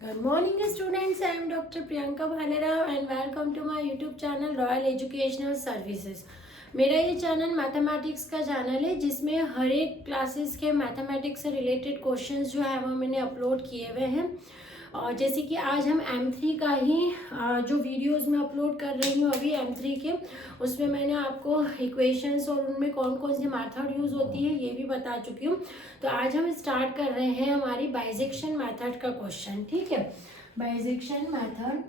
Good morning students, I am Dr. Priyanka Bhalerao and welcome to my YouTube channel Royal Educational Services। मेरा ये channel mathematics का channel है जिसमें हर एक classes के मैथमेटिक्स से रिलेटेड क्वेश्चंस जो है वो मैंने अपलोड किए हुए हैं। और जैसे कि आज हम M3 का ही जो वीडियोस मैं अपलोड कर रही हूँ अभी M3 के, उसमें मैंने आपको इक्वेशंस और उनमें कौन कौन सी मेथड यूज़ होती है ये भी बता चुकी हूँ। तो आज हम स्टार्ट कर रहे हैं हमारी बाइजेक्शन मेथड का क्वेश्चन। ठीक है, बाइजेक्शन मेथड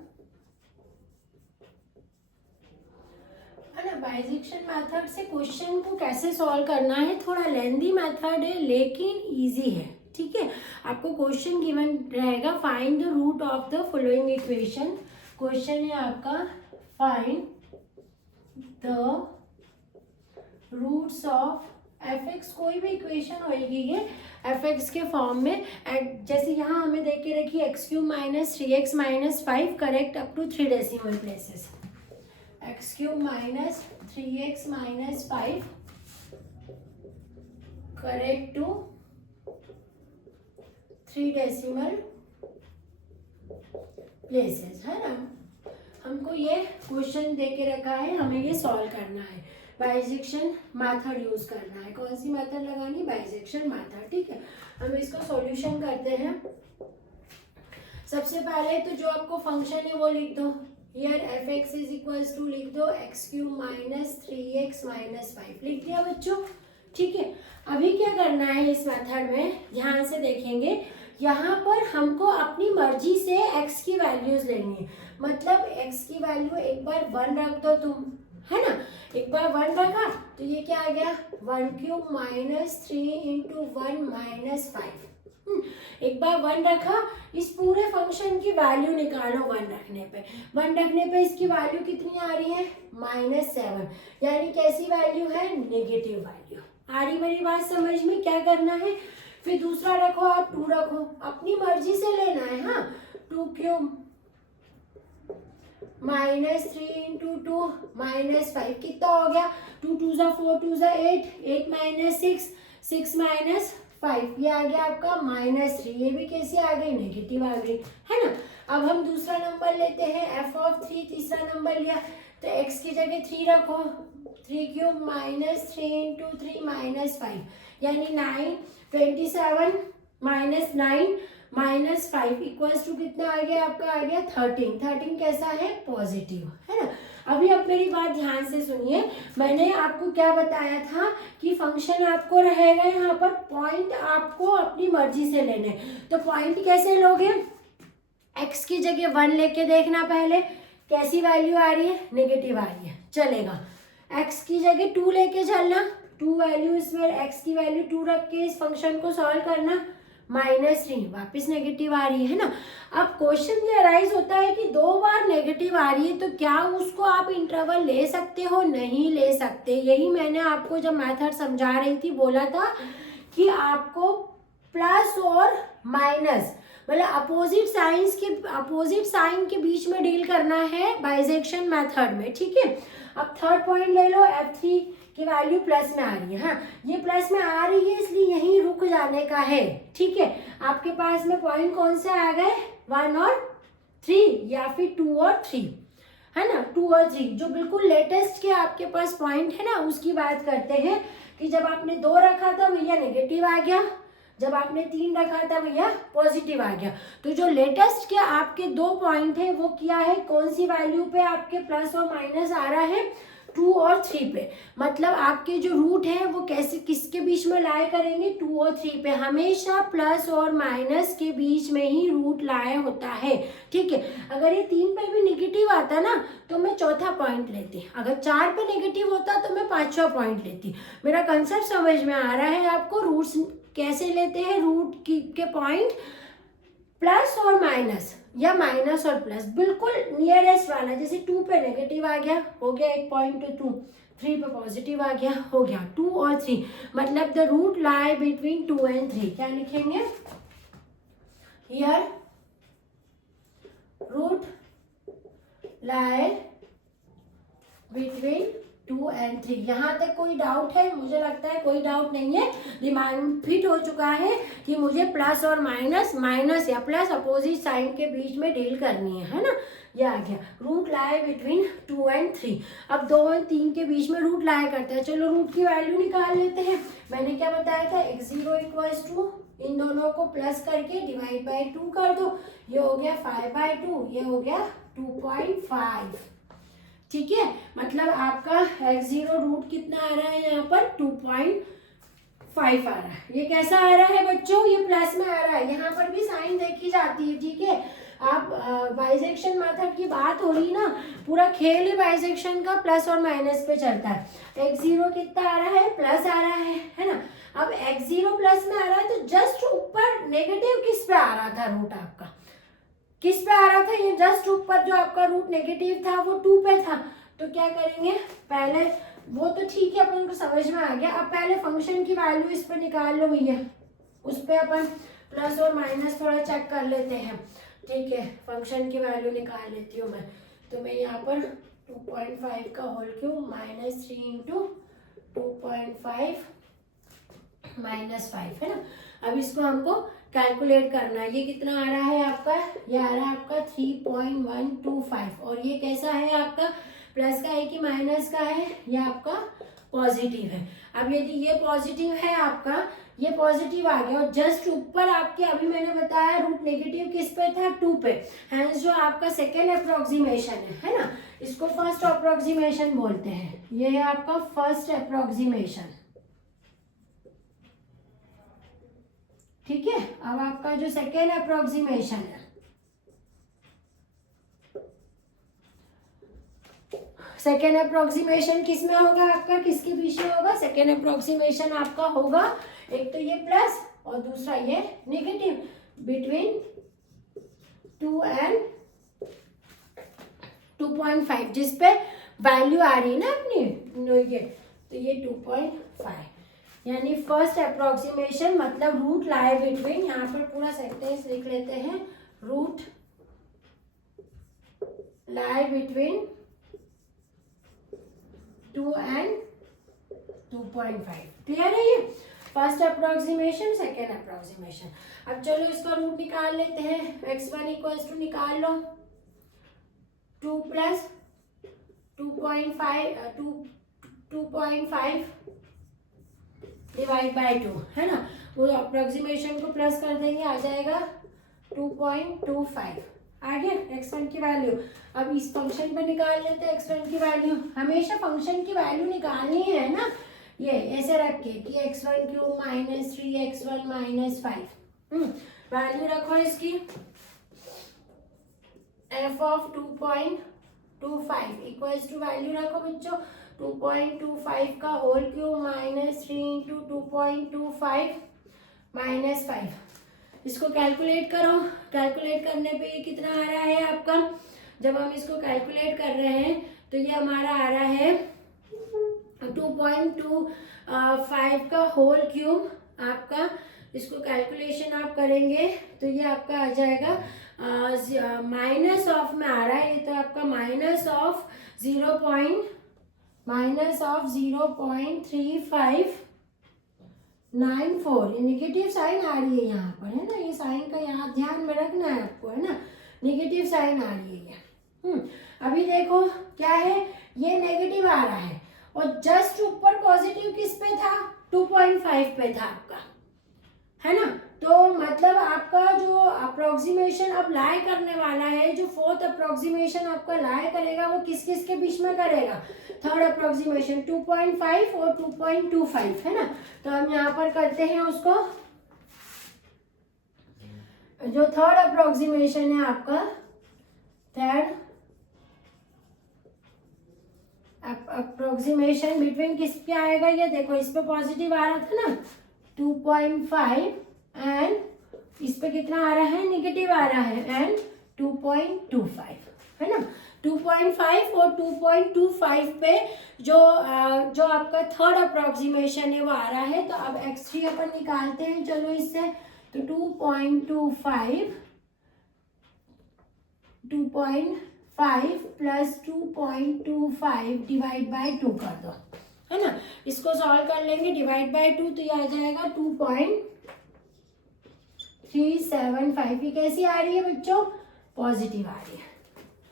है ना। बाइजेक्शन मेथड से क्वेश्चन को कैसे सॉल्व करना है, थोड़ा लेंदी मेथड है लेकिन इजी है। ठीक है, आपको क्वेश्चन गिवन रहेगा, find the root of the following equation. Question है आपका find the roots of f x, कोई भी इक्वेशन होगी ये एफ एक्स के फॉर्म में। जैसे यहाँ हमें देख के रखी x cube minus 3x minus 5 correct up to 3 decimal places. X cube minus 3x minus 5 correct to 3 decimal places, है ना। हमको ये क्वेश्चन दे के रखा है, हमें ये सॉल्व करना है। बाइजेक्शन मेथड यूज करना है। कौन सी मेथड लगानी? Bijection method. ठीक है, हम इसको सॉल्यूशन करते हैं। सबसे पहले तो जो आपको फंक्शन है वो लिख दो। Here f x is equals to लिख दो x cube minus 3x minus 5, लिख दिया बच्चों। ठीक है, अभी क्या करना है इस मेथड में, ध्यान से देखेंगे। यहाँ पर हमको अपनी मर्जी से x की वैल्यूज लेनी है। मतलब x की वैल्यू एक बार 1 रख दो तुम, है ना। एक बार 1 रखा तो ये क्या आ गया, 1 क्यूब माइनस 3 इंटू 1 माइनस 5। एक बार 1 रखा, इस पूरे फंक्शन की वैल्यू निकालो। 1 रखने पे इसकी वैल्यू कितनी आ रही है, -7, यानी कैसी वैल्यू है, नेगेटिव वैल्यू। आ रही मेरी बात समझ में? क्या करना है, फिर दूसरा रखो, आप 2 रखो, अपनी मर्जी से लेना है। हाँ, 2 क्यूब -3 इंटू 2 माइनस 5 कितना हो गया, 2 2 ज़ा 4 2 ज़ा 8 8 माइनस 6 6 माइनस 5, ये आ गया आपका -3। ये भी कैसी आ गई, नेगेटिव आ गई, है ना। अब हम दूसरा नंबर लेते हैं, f ऑफ 3, तीसरा नंबर लिया तो x की जगह 3 रखो, 3 क्यूब -3 इंटू 3 माइनस 5, यानी 9 27 माइनस 9 माइनस 5 इक्वल्स टू कितना आ गया, आपका आ गया 13। 13 कैसा है, पॉजिटिव, है ना। अभी आप मेरी बात ध्यान से सुनिए। मैंने आपको क्या बताया था कि फंक्शन आपको रहेगा यहाँ पर, पॉइंट आपको अपनी मर्जी से लेने। तो पॉइंट कैसे लोगे, x की जगह 1 लेके देखना पहले कैसी वैल्यू आ रही है, नेगेटिव आ रही है, चलेगा। x की जगह 2 लेके चलना, 2 वैल्यू इसमें x की वैल्यू 2 रख के इस फंक्शन को सॉल्व करना, -3 वापस नेगेटिव आ रही है ना। अब क्वेश्चन ये अराइज होता है कि 2 बार नेगेटिव आ रही है तो क्या उसको आप इंटरवल ले सकते हो, नहीं ले सकते। यही मैंने आपको जब मेथड समझा रही थी बोला था कि आपको प्लस और माइनस, मतलब अपोजिट साइन के बीच में डील करना है बाइजेक्शन मेथड में। ठीक है, अब थर्ड पॉइंट ले लो, F3 की वैल्यू प्लस में आ रही है। हाँ, ये प्लस में आ रही है इसलिए यहीं रुक जाने का है। ठीक है, आपके पास में पॉइंट कौन से आ गए, 1 और 3 या फिर 2 और 3, है ना। 2 और 3 जो बिल्कुल लेटेस्ट के आपके पास पॉइंट है ना, उसकी बात करते हैं कि जब आपने 2 रखा था भैया नेगेटिव आ गया, जब आपने 3 रखा था भैया पॉजिटिव आ गया। तो जो लेटेस्ट के आपके 2 पॉइंट है वो क्या है, कौन सी वैल्यू पे आपके प्लस और माइनस आ रहा है, 2 और 3 पे। मतलब आपके जो रूट है वो कैसे किसके बीच में लाए करेंगे, 2 और 3 पे। हमेशा प्लस और माइनस के बीच में ही रूट लाए होता है। ठीक है, अगर ये 3 पे भी नेगेटिव आता ना तो मैं चौथा पॉइंट लेती, अगर 4 पे नेगेटिव होता तो मैं 5वां पॉइंट लेती। मेरा कंसेप्ट समझ में आ रहा है आपको। रूट्स कैसे लेते हैं, रूट के पॉइंट प्लस और माइनस या माइनस और प्लस, बिल्कुल नियरेस्ट वाला। जैसे 2 पे नेगेटिव आ गया, हो गया एक पॉइंट, 2 3 पे पॉजिटिव आ गया, हो गया 2 और 3। मतलब the root lie between 2 and 3। क्या लिखेंगे, here root lie between 2 then 3। यहाँ तक कोई डाउट है? मुझे लगता है कोई डाउट नहीं है, दिमाग फिट हो चुका है कि मुझे प्लस और माइनस, माइनस या प्लस अपोजिट साइन के बीच में डील करनी है ना। ये आ गया रूट लाई बिटवीन 2 एंड 3। अब 2 और 3 के बीच में रूट लाई करते हैं। चलो रूट की वैल्यू निकाल लेते हैं। मैंने क्या बताया था, x0 इक्वल्स टू इन दोनों को प्लस करके डिवाइड बाय 2 कर दो। ये हो गया 5/2, ये हो गया 2.5। ठीक है, मतलब आपका x0 रूट कितना आ रहा है यहाँ पर 2.5 आ रहा है। ये कैसा आ रहा है बच्चों, ये प्लस में आ रहा है। यहाँ पर भी साइन देखी जाती है। ठीक है, आप बाइसेक्शन मेथड की बात हो रही ना, पूरा खेल ही बाइसेक्शन का प्लस और माइनस पे चलता है। x0 कितना आ रहा है, प्लस आ रहा है ना। अब x0 प्लस में आ रहा है तो जस्ट ऊपर नेगेटिव किस पे आ रहा था, रूट आपका किस पे आ रहा था, ये जस्ट ऊपर जो आपका रूट नेगेटिव था वो 2 पे था। तो क्या करेंगे, पहले वो तो ठीक है, अपन को समझ में आ गया। अब पहले फंक्शन की वैल्यू इस पे निकाल लो भैया, उस पे अपन प्लस और माइनस थोड़ा चेक कर लेते हैं। ठीक है, फंक्शन की वैल्यू निकाल लेती हूँ मैं। तो मैं यहाँ पर 2.5 का होल क्यूब माइनस 3 इंटू 2.5 -5 है ना। अब इसको हमको कैलकुलेट करना है। ये कितना आ रहा है आपका, ये आ रहा है आपका 3.125। और ये कैसा है आपका, प्लस का है कि माइनस का है, ये आपका पॉजिटिव है। अब यदि ये पॉजिटिव है आपका, ये पॉजिटिव आ गया और जस्ट ऊपर आपके अभी मैंने बताया रूट नेगेटिव किस पे था, 2 पे। हैंस जो आपका सेकेंड अप्रोक्सीमेशन है ना, इसको फर्स्ट अप्रोक्सीमेशन बोलते हैं। ये है आपका फर्स्ट अप्रोक्सीमेशन। ठीक है, अब आपका जो सेकेंड अप्रोक्सीमेशन है, सेकेंड अप्रोक्सीमेशन किस में होगा आपका, किसके बीच में होगा, सेकेंड अप्रोक्सीमेशन आपका होगा एक तो ये प्लस और दूसरा ये नेगेटिव, बिटवीन 2 एंड 2.5, जिस पे वैल्यू आ रही है ना अपनी ये, तो ये 2.5 यानी फर्स्ट अप्रोक्सीमेशन, मतलब रूट लाई बिटवीन, यहाँ पर पूरा सेंटेंस लिख लेते हैं, root lie between 2 and 2.5। Clear है ये फर्स्ट अप्रोक्सीमेशन, सेकेंड अप्रोक्सीमेशन। अब चलो इसका रूट निकाल लेते हैं। x1 इक्वल्स टू निकाल लो 2 प्लस 2.5 डिवाइड बाय 2 है ना। वो अप्रोक्सीमेशन को प्लस कर देंगे, आ जाएगा 2.25 आ गया x1 की वैल्यू। अब इस फंक्शन पर निकाल लेते हैं x1 की वैल्यू। हमेशा फंक्शन की वैल्यू निकालनी है ना, ये ऐसे रख के कि x1 cube minus 3x1 minus 5। Value रखो इसकी, f of 2.25 equals to value रखो बच्चों 2.25 का whole cube minus 3 into 2.25 minus 5। इसको कैलकुलेट करो। कैलकुलेट करने पे ये कितना आ रहा है आपका, जब हम इसको कैलकुलेट कर रहे हैं तो ये हमारा आ रहा है 2.25 का होल क्यूब आपका। इसको कैलकुलेशन आप करेंगे तो ये आपका आ जाएगा माइनस ऑफ में आ रहा है, ये तो आपका माइनस ऑफ 0.3594। ये नेगेटिव साइन आ रही है यहाँ पर, है ना। ये साइन का यहाँ ध्यान में रखना है आपको, है ना। नेगेटिव साइन आ रही है ये। अभी देखो क्या है, ये नेगेटिव आ रहा है और जस्ट ऊपर पॉजिटिव किस पे था, 2.5 पे था आपका, है ना। तो मतलब आपका जो अप्रोक्सीमेशन अब लाई करने वाला है, जो फोर्थ अप्रोक्सीमेशन आपका लाई करेगा वो किस किस के बीच में करेगा, थर्ड अप्रोक्सीमेशन 2.5 और 2.25, है ना। तो हम यहाँ पर करते हैं उसको, जो थर्ड अप्रोक्सीमेशन है आपका, थर्ड अप्रोक्सीमेशन बिटवीन किस पे आएगा, ये देखो इस पे पॉजिटिव आ रहा था ना 2.5 एंड इस पे कितना आ रहा है, नेगेटिव आ रहा है, एंड 2.25, है ना। 2.5 और 2.25 पे जो आपका थर्ड अप्रोक्सीमेशन है वो आ रहा है। तो अब x3 अपन निकालते हैं, चलो इससे, तो 2.25 प्लस 2.25 डिवाइड बाय 2 कर दो। है ना। इसको सॉल्व कर लेंगे, डिवाइड बाय 2 तो ये आ जाएगा 2.375। ये कैसी आ रही है बच्चों, पॉजिटिव आ रही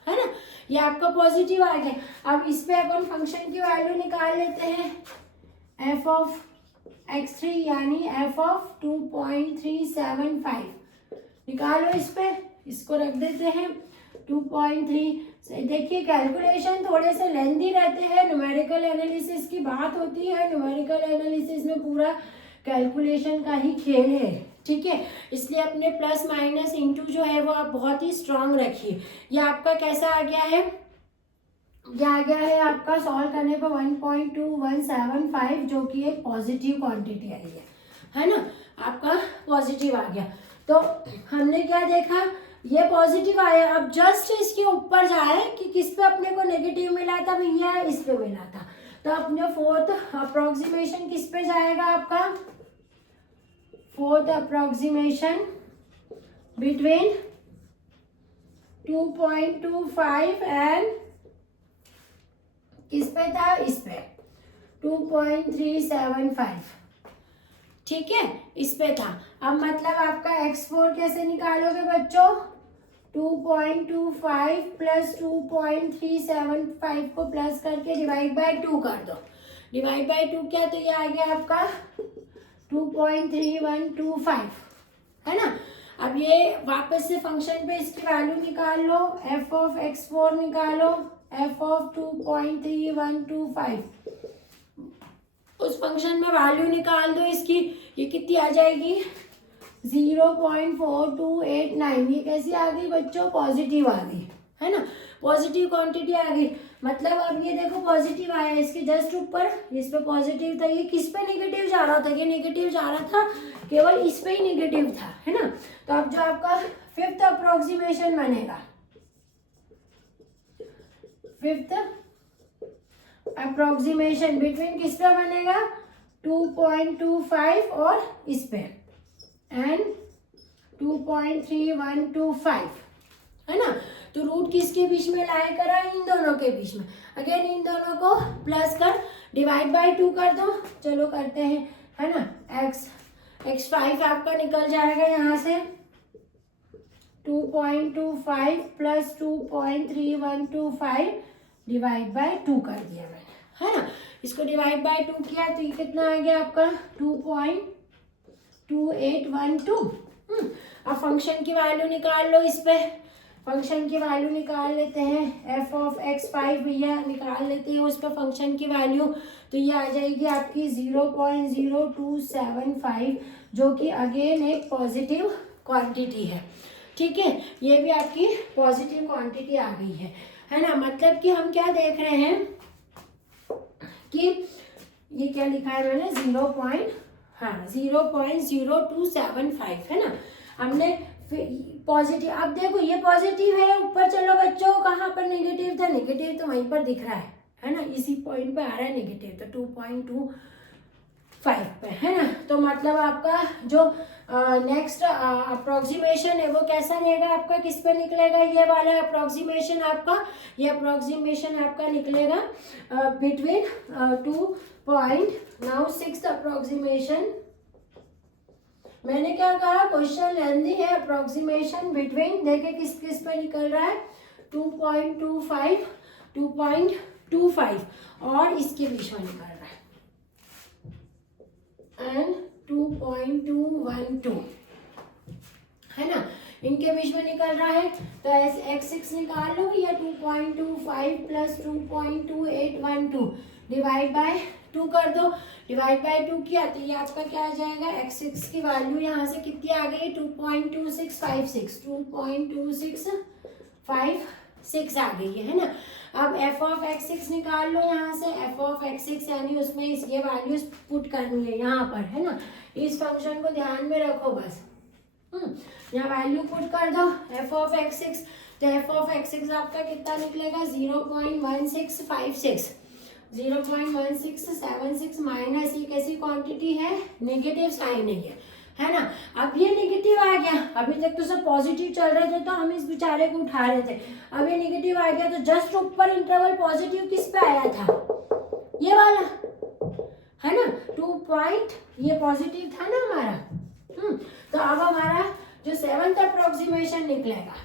है ना। ये आपका पॉजिटिव आ गया। अब इस पे अपन फंक्शन की वैल्यू निकाल लेते हैं, एफ ऑफ x3 यानी एफ ऑफ 2.375 निकालो। इस पे इसको रख देते हैं 2.3। देखिए कैलकुलेशन थोड़े से लेंथी रहते हैं, न्यूमेरिकल एनालिसिस की बात होती है, न्यूमेरिकल एनालिसिस में पूरा कैलकुलेशन का ही खेल है, ठीक है। इसलिए अपने प्लस माइनस इंटू जो है वो आप बहुत ही स्ट्रांग रखिए। ये आपका कैसा आ गया है, ये आ गया है आपका सॉल्व करने पर 1.2175 जो कि एक पॉजिटिव क्वांटिटी आई है ना, आपका पॉजिटिव आ गया। तो हमने क्या देखा, ये पॉजिटिव आया। अब जस्ट इसके ऊपर जाए कि किस पे अपने को नेगेटिव मिला था भैया, इस पे मिला था। तो अपने फोर्थ अप्रोक्सीमेशन किस पे जाएगा आपका, फोर्थ अप्रोक्सीमेशन बिटवीन 2.25 एंड किस पे था, इस पे 2.375, ठीक है, इस पे था। अब मतलब आपका x4 कैसे निकालोगे बच्चों, 2.25 प्लस 2.375 को प्लस करके डिवाइड बाय 2 कर दो। डिवाइड बाय 2 क्या, तो ये आ गया आपका 2.3125, है ना। अब ये वापस से फंक्शन पे इसकी वैल्यू निकाल लो, एफ ऑफ x4 निकालो, एफ ऑफ 2.3125 उस फंक्शन में वैल्यू निकाल दो इसकी। ये कितनी आ जाएगी, 0.4289। ये कैसी आ गई बच्चों, पॉजिटिव आ गई, है ना, पॉजिटिव क्वांटिटी आ गई। मतलब अब ये देखो पॉजिटिव आया, इसके जस्ट ऊपर इस पे पॉजिटिव था, ये किस पे नेगेटिव जा रहा था, ये नेगेटिव जा रहा था, केवल इस पे ही नेगेटिव था, है ना। तो अब जो आपका फिफ्थ अप्रोक्सीमेशन बनेगा, फिफ्थ अप्रोक्सीमेशन बिटवीन किस पे बनेगा, 2.25 और इस पे एंड 2.3125, है ना। तो रूट किसके बीच में लाया करा, इन दोनों के बीच में। अगेन इन दोनों को प्लस कर डिवाइड बाय 2 कर दो। चलो करते हैं, है ना। x5 आपका निकल जाएगा यहाँ से 2.25 प्लस 2.3125 डिवाइड बाय 2 कर दिया मैंने, है ना। इसको डिवाइड बाय 2 किया तो ये कितना आ गया आपका 2.2812। अब फंक्शन की वैल्यू निकाल लो। इस पे फंक्शन की वैल्यू निकाल लेते हैं, एफ ऑफ x5 भैया निकाल लेते हैं उस पर फंक्शन की वैल्यू। तो ये आ जाएगी आपकी 0.0275 जो कि अगेन एक पॉजिटिव क्वांटिटी है, ठीक है। ये भी आपकी पॉजिटिव क्वांटिटी आ गई है ना। मतलब कि हम क्या देख रहे हैं कि ये क्या लिखा है मैंने, 0.0275, है ना। हमने पॉजिटिव, अब देखो ये पॉजिटिव है, ऊपर चलो बच्चों, कहाँ पर नेगेटिव था, नेगेटिव तो वहीं पर दिख रहा है ना, इसी पॉइंट पे आ रहा है नेगेटिव, तो 2.25 पे, है ना। तो मतलब आपका जो नेक्स्ट अप्रोक्सीमेशन है वो कैसा रहेगा आपका, किस पे निकलेगा, ये वाला अप्रोक्सीमेशन आपका, ये अप्रोक्सीमेशन आपका निकलेगा बिटवीन 2.6 अप्रोक्सीमेशन। मैंने क्या कहा, क्वेश्चन लेंथी है, अप्रोक्सीमेशन बिटवीन, देखे किस किस पे निकल रहा है, 2.25 2.25 और इसके बीच में निकल रहा है एंड 2.212, है ना, इनके बीच में निकल रहा है। तो ऐसे x6 निकाल लो, या 2.25 प्लस 2.2812 डिवाइड बाय 2 कर दो। डिवाइड बाय 2 किया तो ये आपका क्या आ जाएगा, x6 की वैल्यू यहाँ से कितनी आ गई, 2.2656 आ गई है ना। अब f ऑफ x6 निकाल लो यहाँ से, f ऑफ x6 यानी उसमें ये वैल्यूज पुट करनी है यहाँ पर, है ना। इस फंक्शन को ध्यान में रखो बस, यहाँ वैल्यू पुट कर दो f ऑफ x6। तो f ऑफ x6 आपका कितना निकलेगा, 0.1656 0.1676 माइनस, ये कैसी क्वांटिटी है, नेगेटिव साइन है ना। अब ये नेगेटिव आ गया, अभी तक तो सब पॉजिटिव चल रहे थे तो हम इस बेचारे को उठा रहे थे, अब ये नेगेटिव आ गया तो जस्ट ऊपर इंटरवल पॉजिटिव किस पे आया था, ये वाला, है ना, 2 पॉइंट, ये पॉजिटिव था ना हमारा। तो अब हमारा जो 7th अप्रोक्सीमेशन निकलेगा,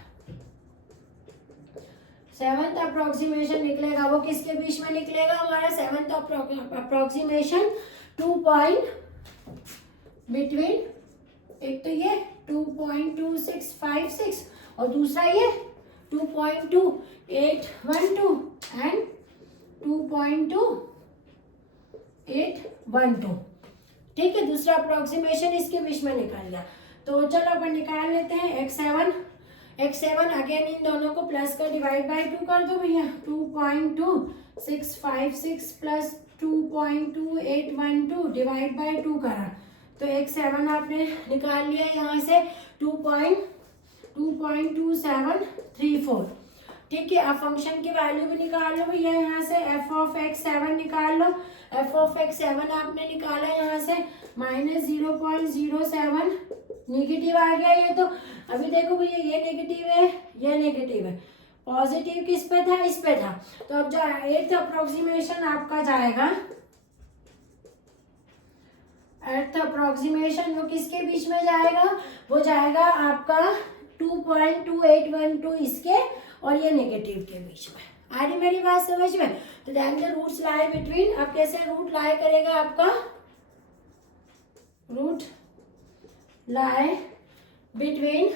7th अप्रोक्सीमेशन निकलेगा, वो किसके बीच में निकलेगा हमारा 7th अप्रोक्सीमेशन? 2 पॉइंट बिटवीन, एक तो ये 2.2656 और दूसरा ये 2.2812 एंड 2.2812। ठीक है, दूसरा अप्रोक्सीमेशन इसके बीच में निकल गया। तो चलो अपन निकाल लेते हैं x7 अगेन इन दोनों को प्लस कर डिवाइड बाय 2 कर दो भैया। 2.2656 प्लस 2.2812 डिवाइड बाय 2 करा तो x7 आपने निकाल लिया यहाँ से 2.2734। ठीक है, अब फंक्शन की वैल्यू भी निकाल लो भैया यहाँ से, f ऑफ x7 निकाल लो। f ऑफ x7 आपने निकाला यहाँ से -0.07, निगेटिव आ गया ये। तो अभी देखो भैया ये नेगेटिव है, ये नेगेटिव है, पॉजिटिव किस पे था? इस पे था। तो अब जो 8th अप्रोक्सीमेशन आपका जाएगा, 8th अप्रोक्सीमेशन वो किसके बीच में जाएगा? वो जाएगा आपका 2.2812 इसके और ये नेगेटिव के बीच में। आ रही मेरी बात समझ में? तो then the roots lie between, अब कैसे रूट लाई करेगा आपका? रूट लाई बिटवीन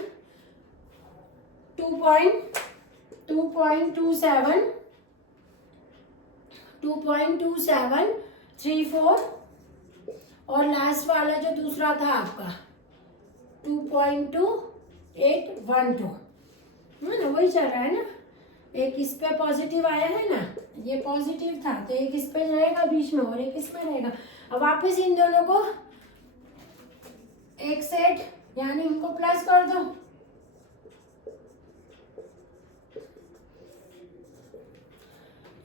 2.2734 और लास्ट वाला जो दूसरा था आपका 2.2812, है ना, वही चल रहा है ना। एक इस पे पॉजिटिव आया है ना, ये पॉजिटिव था तो एक इस पे रहेगा बीच में और एक इस पे रहेगा। अब वापस इन दोनों को एक सेट यानी इनको प्लस कर दो।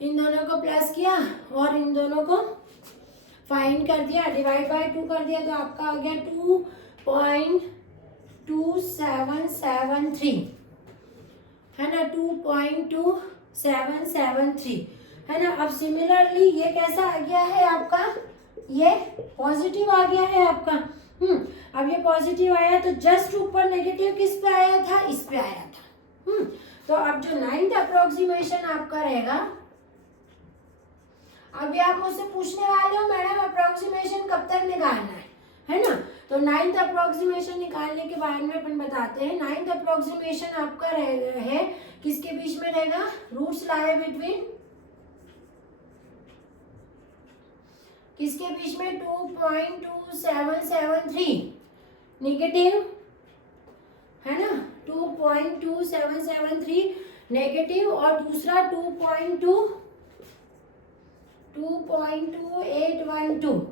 इन दोनों को प्लस किया और इन दोनों को फाइंड कर दिया, डिवाइड बाय 2 कर दिया, तो आपका आ गया 2.2773, है ना, 2.2773, है ना। अब सिमिलरली ये कैसा आ गया है आपका? ये पॉजिटिव आ गया है आपका। अब ये पॉजिटिव आया तो जस्ट ऊपर नेगेटिव किस पे आया था? इस पे आया था। तो अब जो 9th अप्रोक्सीमेशन आपका रहेगा, अभी आप मुझसे पूछने वाले हो मैडम अप्रोक्सीमेशन कब तक निकालना है ना। तो 9th अप्रोक्सीमेशन निकालने के बारे में अपन बताते हैं। 9th अप्रोक्सीमेशन आपका है किसके बीच में रहेगा? रूट्स लाई बिटवीन, किसके बीच में? 2.2773 नेगेटिव, है ना, 2.2773 नेगेटिव और दूसरा 2.2812,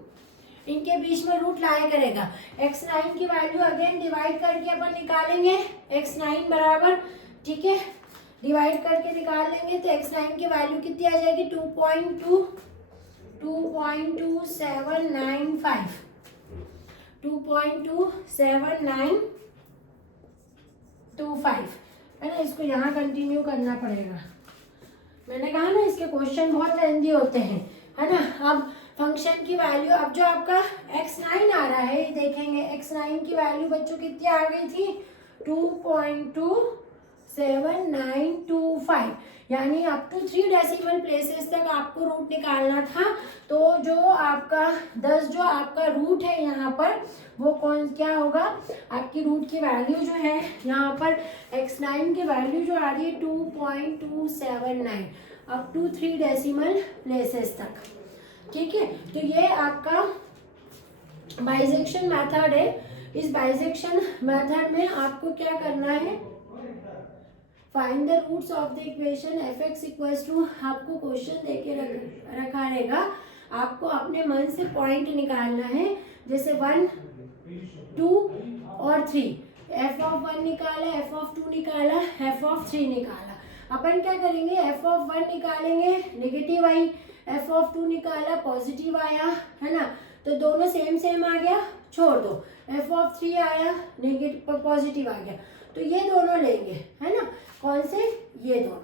इनके बीच में रूट लाई करेगा। x9 की वैल्यू अगेन डिवाइड करके अपन निकालेंगे, x9 बराबर, ठीक है, डिवाइड करके निकाल लेंगे तो x9 की वैल्यू कितनी आ जाएगी? 2.2795, 2.2795, है ना। इसको यहाँ कंटिन्यू करना पड़ेगा, मैंने कहा ना इसके क्वेश्चन बहुत लेंदी होते हैं, है ना। अब फंक्शन की वैल्यू, अब जो आपका x9 आ रहा है, देखेंगे x9 की वैल्यू बच्चों कितनी आ गई थी? 2.27925, यानी अप टू 3 डेसिमल प्लेसेस तक आपको रूट निकालना था। तो जो आपका 10 जो आपका रूट है यहाँ पर, वो कौन क्या होगा? आपकी रूट की वैल्यू जो है यहाँ पर x9 की वैल्यू जो आ रही है 2.279 अप टू 3 डेसिमल प्लेसेस तक, ठीक है। तो ये आपका बाइसेक्शन मेथड है। इस बाइसेक्शन मेथड में आपको क्या करना है? Find the roots of the equation f(x) equals to, आपको क्वेश्चन देके रखा रहेगा, आपको अपने मन से पॉइंट निकालना है, जैसे 1, 2 और 3। f(1) निकाला, f(2) निकाला, f(3) निकाला। अपन क्या करेंगे? f(1) निकालेंगे, नेगेटिव आई, f(2) निकाला, पॉजिटिव आया, है ना। तो दोनों सेम सेम आ गया, छोड़ दो। f(3) आया, नेगेटिव पॉजिटिव आ गया, तो ये दोनों लेंगे, है ना। कौन से? ये दोनों,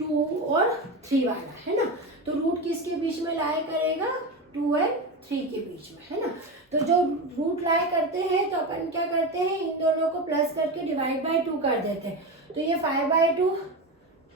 2 और 3 वाला, है ना। तो रूट किसके बीच में लाई करेगा, 2 और 3 के बीच में, है ना। तो जो रूट लाई करते हैं तो अपन क्या करते हैं, इन दोनों को प्लस करके डिवाइड बाय 2 कर देते हैं। तो ये 5/2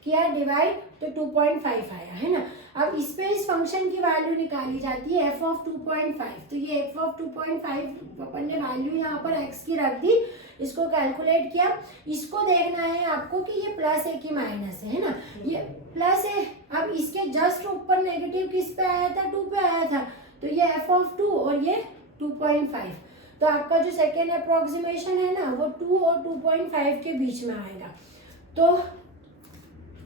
किया डिवाइड तो 2.5 आया, है ना। अब इस पे इस फंक्शन की वैल्यू निकाली जाती है f ऑफ 2.5। तो ये f ऑफ 2.5 अपन ने वैल्यू यहाँ पर x की रख दी, इसको कैलकुलेट किया। इसको देखना है आपको कि ये प्लस है कि माइनस है ना। ये प्लस है। अब इसके जस्ट ऊपर नेगेटिव किस पे आया था, 2 पे आया था। तो ये f ऑफ 2 और ये 2.5। तो आपका जो सेकेंड अप्रोक्सीमेशन है ना वो 2 और 2.5 के बीच में आएगा। तो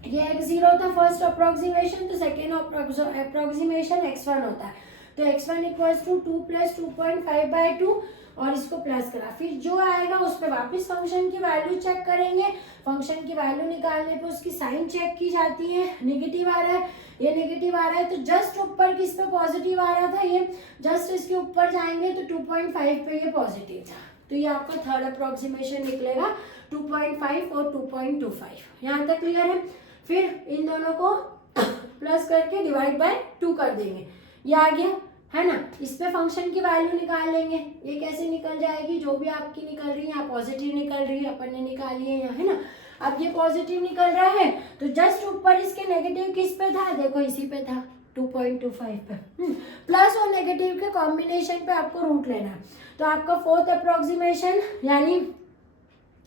ये x0 था फर्स्ट अप्रोक्सीमेशन, तो सेकेंड अप्रोक्सीमेशन x1 होता है। तो x1 इक्वल्स टू 2 प्लस 2.5/2 और इसको प्लस करा, फिर जो आएगा उस पर वापस फंक्शन की वैल्यू चेक करेंगे। फंक्शन की वैल्यू निकालने पे उसकी साइन चेक की जाती है। नेगेटिव आ रहा है, ये नेगेटिव आ रहा है, तो जस्ट ऊपर किस पे पॉजिटिव आ रहा था, ये जस्ट इसके ऊपर जाएंगे तो 2.5 पे ये पॉजिटिव था। तो ये आपका थर्ड अप्रोक्सीमेशन निकलेगा 2.5 और 2.25। यहाँ तक क्लियर है। फिर इन दोनों को प्लस करके डिवाइड बाय 2 कर देंगे, ये आ गया, है ना। इस पे फंक्शन की वैल्यू निकाल लेंगे। ये कैसे निकल जाएगी, जो भी आपकी निकल रही है, यहाँ पॉजिटिव निकल रही है, अपन ने निकाली है यहाँ, है ना। अब ये पॉजिटिव निकल रहा है तो जस्ट ऊपर इसके नेगेटिव किस पे था, देखो इसी पे था, 2.25 पे। प्लस और नेगेटिव के कॉम्बिनेशन पे आपको रूट लेना है। तो आपका फोर्थ अप्रोक्सीमेशन यानी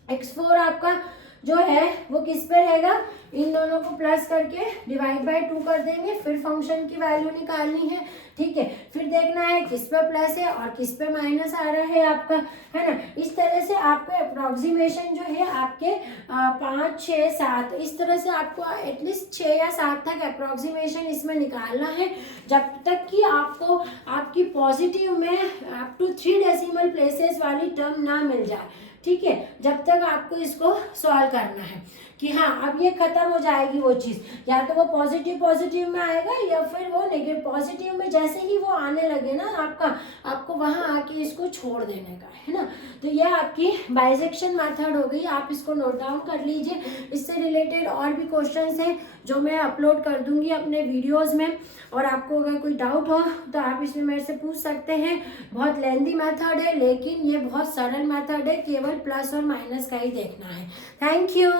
x4 आपका जो है वो किस पे रहेगा, इन दोनों को प्लस करके डिवाइड बाय 2 कर देंगे। फिर फंक्शन की वैल्यू निकालनी है, ठीक है। फिर देखना है किस पे प्लस है और किस पे माइनस आ रहा है आपका, है ना। इस तरह से आपका अप्रोक्सीमेशन जो है आपके 5, 6, 7 इस तरह से आपको एटलीस्ट 6 या 7 तक अप्रोक्सीमेशन इसमें निकालना है, जब तक कि आपको आपकी पॉजिटिव में अप टू 3 डेसिमल प्लेसेस वाली टर्म ना मिल जाए, ठीक है। जब तक आपको इसको सॉल्व करना है कि हाँ अब ये खत्म हो जाएगी वो चीज़, या तो वो पॉजिटिव में आएगा या फिर वो नेगेटिव। पॉजिटिव में जैसे ही वो आने लगे ना आपको वहाँ आके इसको छोड़ देने का है ना। तो ये आपकी बाइसेक्शन मेथड हो गई, आप इसको नोट डाउन कर लीजिए। इससे रिलेटेड और भी क्वेश्चंस हैं जो मैं अपलोड कर दूंगी अपने वीडियोस में, और आपको अगर कोई डाउट हो तो आप इसमें मेरे से पूछ सकते हैं। बहुत लेंदी मेथड है लेकिन ये बहुत सरल मेथड है, केवल प्लस और माइनस का ही देखना है। Thank you.